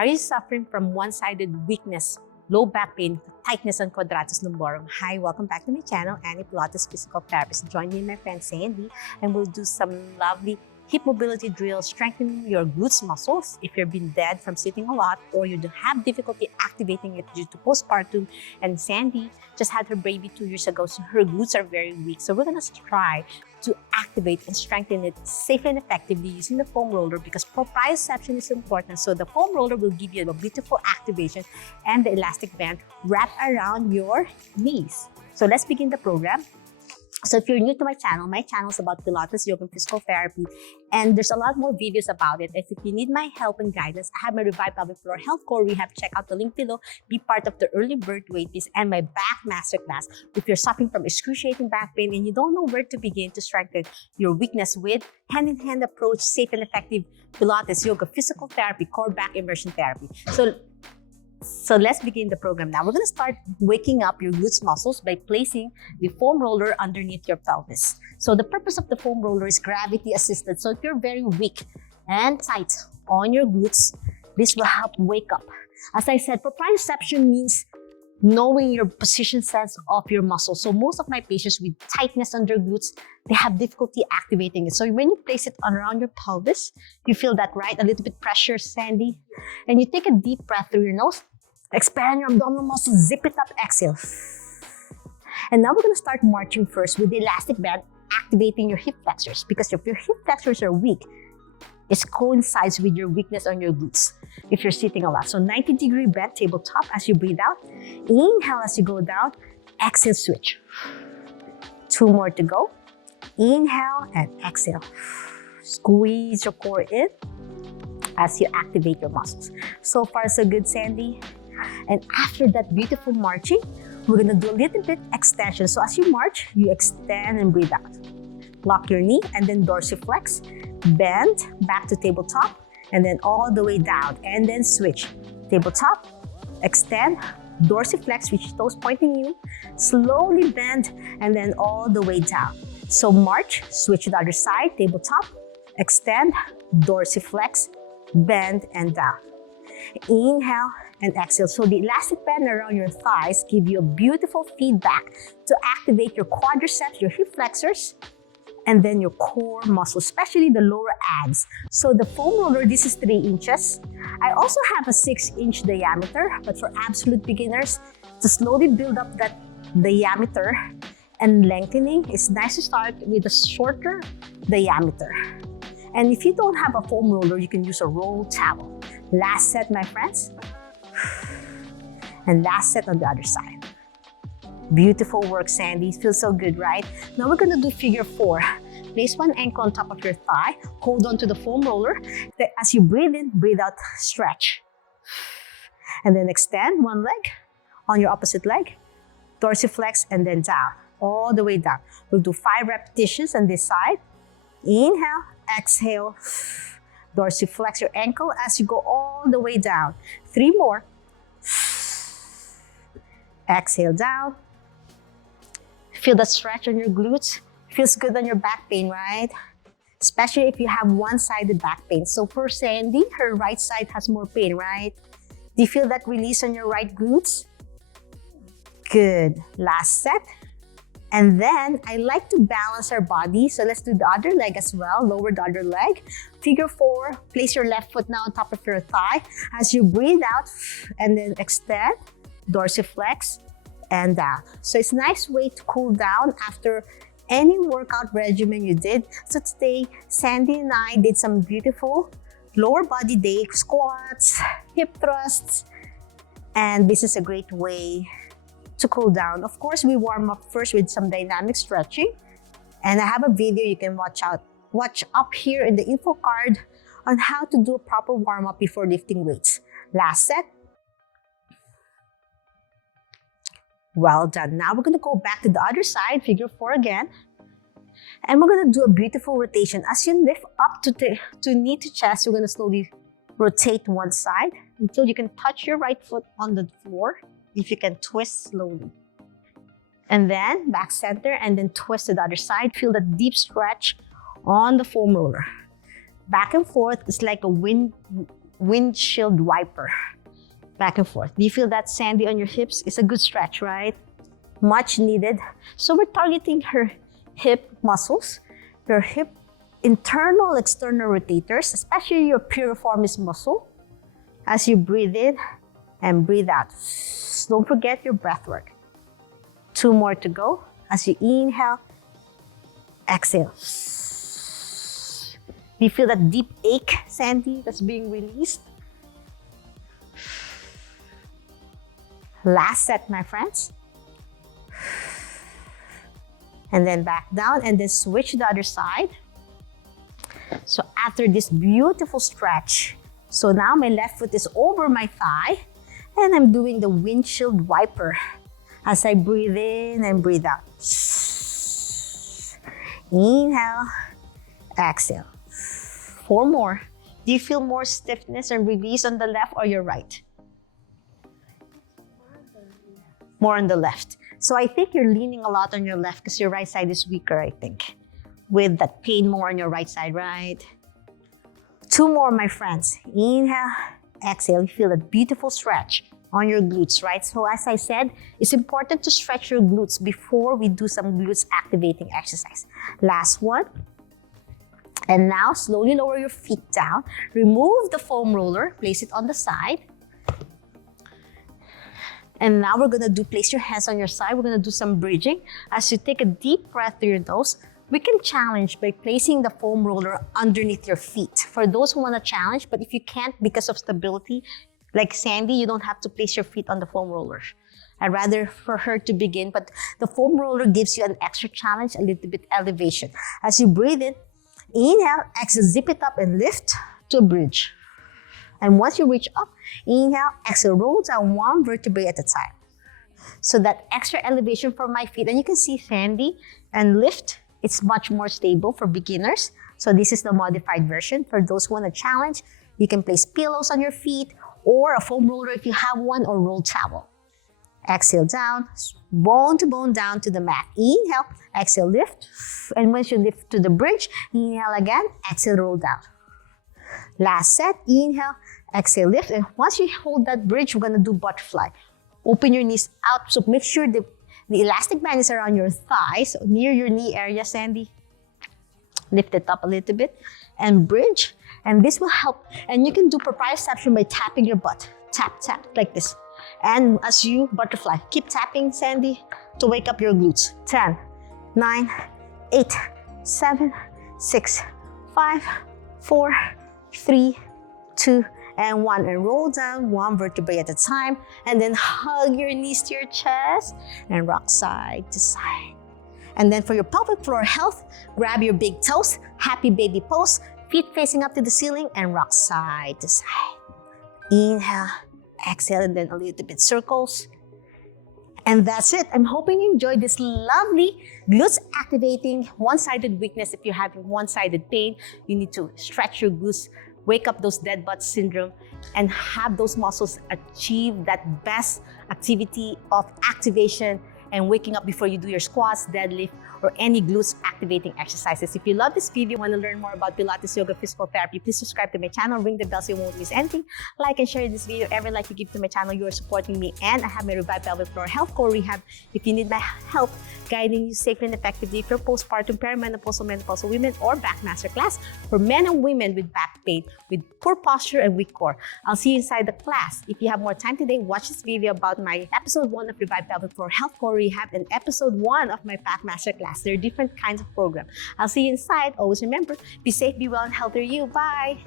Are you suffering from one-sided weakness, low back pain, tightness, and quadratus lumborum? Hi, welcome back to my channel, Annie Pilates Physical Therapist. Join me and my friend Sandy, and we'll do some lovely hip mobility drills, strengthening your glutes muscles if you've been dead from sitting a lot or you have difficulty activating it due to postpartum. And Sandy just had her baby 2 years ago, so her glutes are very weak. So we're gonna try to activate and strengthen it safely and effectively using the foam roller, because proprioception is important. So the foam roller will give you a beautiful activation and the elastic band wrap around your knees. So let's begin the program. So if you're new to my channel is about Pilates, yoga, and physical therapy, and there's a lot more videos about it. If you need my help and guidance, I have my Revive Pelvic Floor Health Core Rehab. Check out the link below. Be part of the early bird waitlist and my back masterclass. If you're suffering from excruciating back pain and you don't know where to begin to strengthen your weakness with hand-in-hand approach, safe and effective Pilates, yoga, physical therapy, core back immersion therapy. So let's begin the program now. We're going to start waking up your glutes muscles by placing the foam roller underneath your pelvis. So the purpose of the foam roller is gravity assisted. So if you're very weak and tight on your glutes, this will help wake up. As I said, proprioception means knowing your position sense of your muscles. So most of my patients with tightness under glutes, they have difficulty activating it. So when you place it around your pelvis, you feel that, right? A little bit pressure, Sandy. And you take a deep breath through your nose, expand your abdominal muscles, zip it up, exhale. And now we're gonna start marching first with the elastic band, activating your hip flexors, because if your hip flexors are weak, it coincides with your weakness on your glutes if you're sitting a lot. So 90-degree bend, tabletop as you breathe out. Inhale as you go down, exhale, switch. 2 more to go. Inhale and exhale. Squeeze your core in as you activate your muscles. So far, so good, Sandy. And after that beautiful marching, we're gonna do a little bit extension. So as you march, you extend and breathe out. Lock your knee and then dorsiflex. Bend back to tabletop and then all the way down, and then switch. Tabletop, extend, dorsiflex, which toes pointing you, slowly bend, and then all the way down. So march, switch to the other side, tabletop, extend, dorsiflex, bend, and down. Inhale and exhale. So the elastic band around your thighs give you a beautiful feedback to activate your quadriceps, your hip flexors, and then your core muscles, especially the lower abs. So the foam roller, this is 3 inches. I also have a 6-inch diameter, but for absolute beginners, to slowly build up that diameter and lengthening, it's nice to start with a shorter diameter. And if you don't have a foam roller, you can use a roll towel. Last set, my friends. And last set on the other side. Beautiful work, Sandy. Feels so good, right? Now we're gonna do figure 4. Place one ankle on top of your thigh. Hold on to the foam roller. As you breathe in, breathe out, stretch. And then extend one leg on your opposite leg. Dorsiflex and then down, all the way down. We'll do 5 repetitions on this side. Inhale, exhale. Dorsiflex your ankle as you go all the way down. 3 more. Exhale down. Feel the stretch on your glutes. Feels good on your back pain, right? Especially if you have one-sided back pain. So for Sandy, her right side has more pain, right? Do you feel that release on your right glutes? Good. Last set. And then I like to balance our body. So let's do the other leg as well. Lower the other leg. Figure 4. Place your left foot now on top of your thigh. As you breathe out and then extend, dorsiflex, and down. So it's a nice way to cool down after any workout regimen you did. So today, Sandy and I did some beautiful lower body day, squats, hip thrusts, and this is a great way to cool down. Of course, we warm up first with some dynamic stretching, and I have a video you can watch up here in the info card on how to do a proper warm up before lifting weights. Last set. Well done. Now we're going to go back to the other side, figure 4 again. And we're going to do a beautiful rotation. As you lift up to knee to chest, you're going to slowly rotate one side until you can touch your right foot on the floor. If you can twist slowly. And then back center and then twist to the other side. Feel the deep stretch on the foam roller. Back and forth is like a wind windshield wiper. Back and forth. Do you feel that, Sandy, on your hips? It's a good stretch, right? Much needed. So we're targeting her hip muscles, your hip internal, external rotators, especially your piriformis muscle. As you breathe in and breathe out. Don't forget your breath work. 2 more to go. As you inhale, exhale. Do you feel that deep ache, Sandy, that's being released? Last set, my friends. And then back down and then switch to the other side. So after this beautiful stretch, so now my left foot is over my thigh and I'm doing the windshield wiper as I breathe in and breathe out. Inhale, exhale. 4 more. Do you feel more stiffness and release on the left or your right? More on the left. So I think you're leaning a lot on your left because your right side is weaker, I think. With that pain more on your right side, right? 2 more, my friends. Inhale, exhale. You feel a beautiful stretch on your glutes, right? So as I said, it's important to stretch your glutes before we do some glutes activating exercise. Last one. And now slowly lower your feet down. Remove the foam roller, place it on the side. And now we're gonna place your hands on your side. We're gonna do some bridging. As you take a deep breath through your nose, we can challenge by placing the foam roller underneath your feet. For those who wanna challenge, but if you can't because of stability, like Sandy, you don't have to place your feet on the foam roller. I'd rather for her to begin, but the foam roller gives you an extra challenge, a little bit elevation. As you breathe in, inhale, exhale, zip it up and lift to a bridge. And once you reach up, inhale, exhale, roll down 1 vertebrae at a time. So that extra elevation for my feet, and you can see Sandy and lift, it's much more stable for beginners. So this is the modified version. For those who want to challenge, you can place pillows on your feet or a foam roller if you have one, or roll towel. Exhale down, bone to bone down to the mat. Inhale, exhale, lift. And once you lift to the bridge, inhale again, exhale, roll down. Last set, inhale, exhale, lift. And once you hold that bridge, we're gonna do butterfly. Open your knees out, so make sure the elastic band is around your thighs, so near your knee area, Sandy. Lift it up a little bit and bridge. And this will help. And you can do proprioception by tapping your butt. Tap, tap, like this. And as you butterfly, keep tapping, Sandy, to wake up your glutes. 10, 9, 8, 7, 6, 5, 4, 3, 2, and 1. And roll down 1 vertebrae at a time. And then hug your knees to your chest and rock side to side. And then for your pelvic floor health, grab your big toes, happy baby pose, feet facing up to the ceiling, and rock side to side. Inhale, exhale, and then a little bit circles. And that's it. I'm hoping you enjoyed this lovely glutes activating one-sided weakness. If you're having one-sided pain, you need to stretch your glutes, wake up those dead butt syndrome, and have those muscles achieve that best activity of activation and waking up before you do your squats, deadlift, or any glutes activating exercises. If you love this video, want to learn more about Pilates, yoga, physical therapy, please subscribe to my channel, ring the bell so you won't miss anything. Like and share this video. Every like you give to my channel, you are supporting me. And I have my Revive Pelvic Floor Health Core Rehab. If you need my help guiding you safely and effectively for postpartum, perimenopausal, menopausal women, or back masterclass for men and women with back pain, with poor posture and weak core. I'll see you inside the class. If you have more time today, watch this video about my episode 1 of Revive Pelvic Floor Health Core Rehab and episode 1 of my back masterclass. There are different kinds of programs. I'll see you inside. Always remember, be safe, be well, and healthier you. Bye!